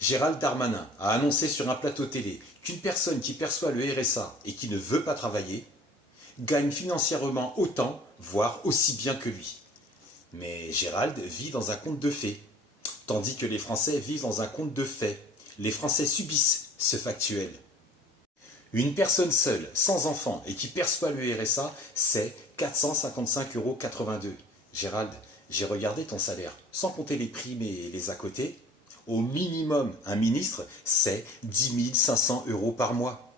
Gérald Darmanin a annoncé sur un plateau télé qu'une personne qui perçoit le RSA et qui ne veut pas travailler gagne financièrement autant, voire aussi bien que lui. Mais Gérald vit dans un conte de fées, tandis que les Français vivent dans un conte de faits. Les Français subissent ce factuel. Une personne seule, sans enfant et qui perçoit le RSA, c'est 455,82 €. Gérald, j'ai regardé ton salaire, sans compter les primes et les à côté. Au minimum, un ministre, c'est 10 500 € par mois.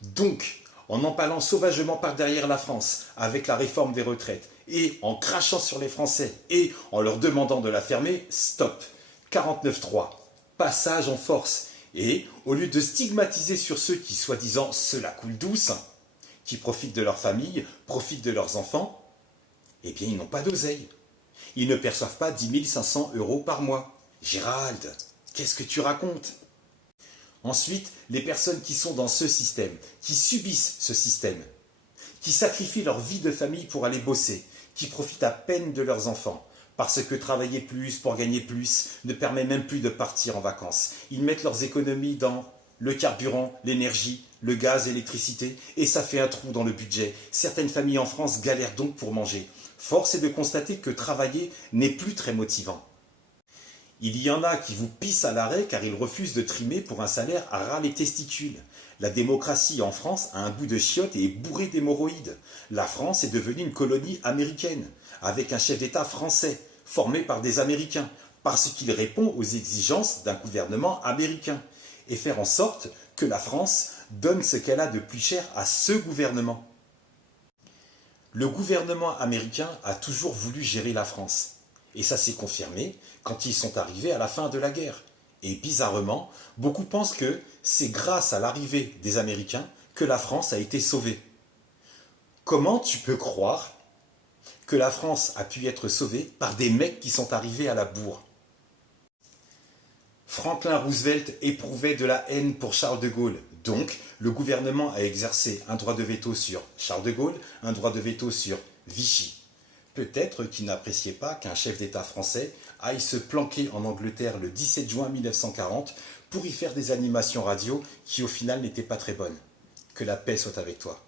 Donc, en empalant sauvagement par derrière la France avec la réforme des retraites et en crachant sur les Français et en leur demandant de la fermer, stop. 49.3. Passage en force. Et au lieu de stigmatiser sur ceux qui, soi-disant, se la coulent douce, qui profitent de leur famille, profitent de leurs enfants, eh bien, ils n'ont pas d'oseille. Ils ne perçoivent pas 10 500 € par mois. Gérald, qu'est-ce que tu racontes? Ensuite, les personnes qui sont dans ce système, qui subissent ce système, qui sacrifient leur vie de famille pour aller bosser, qui profitent à peine de leurs enfants, parce que travailler plus pour gagner plus ne permet même plus de partir en vacances. Ils mettent leurs économies dans le carburant, l'énergie, le gaz, l'électricité, et ça fait un trou dans le budget. Certaines familles en France galèrent donc pour manger. Force est de constater que travailler n'est plus très motivant. Il y en a qui vous pissent à l'arrêt car ils refusent de trimer pour un salaire à ras les testicules. La démocratie en France a un goût de chiottes et est bourrée d'hémorroïdes. La France est devenue une colonie américaine, avec un chef d'État français, formé par des Américains, parce qu'il répond aux exigences d'un gouvernement américain, et faire en sorte que la France donne ce qu'elle a de plus cher à ce gouvernement. Le gouvernement américain a toujours voulu gérer la France. Et ça s'est confirmé quand ils sont arrivés à la fin de la guerre. Et bizarrement, beaucoup pensent que c'est grâce à l'arrivée des Américains que la France a été sauvée. Comment tu peux croire que la France a pu être sauvée par des mecs qui sont arrivés à la bourre? Franklin Roosevelt éprouvait de la haine pour Charles de Gaulle. Donc, le gouvernement a exercé un droit de veto sur Charles de Gaulle, un droit de veto sur Vichy. Peut-être qu'il n'appréciait pas qu'un chef d'État français aille se planquer en Angleterre le 17 juin 1940 pour y faire des animations radio qui au final n'étaient pas très bonnes. Que la paix soit avec toi.